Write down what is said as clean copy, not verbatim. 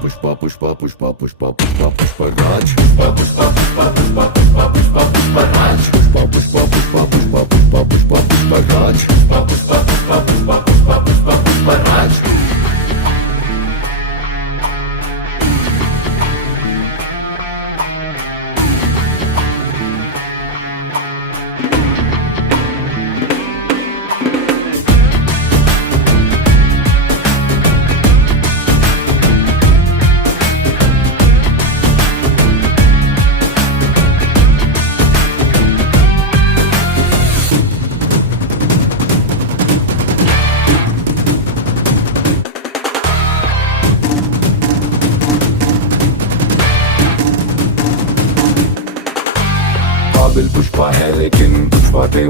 पुष्पा पुष्पा पुष्पा पुष्पा पुष्पा पुष्पराज पुष्पा पुष्पा पुष्पा पुष्पा पुष्पा पुष्पा पुष्पराज पुष्पा पुष्पा पुष्पा पुष्पा पुष्पा पुष्पा पुष्पराज पुष्पा पुष्पा पुष्पा पुष्पा पुष्पा पुष्पा पुष्पराज काबिल पुष्पा है लेकिन कुछ बातें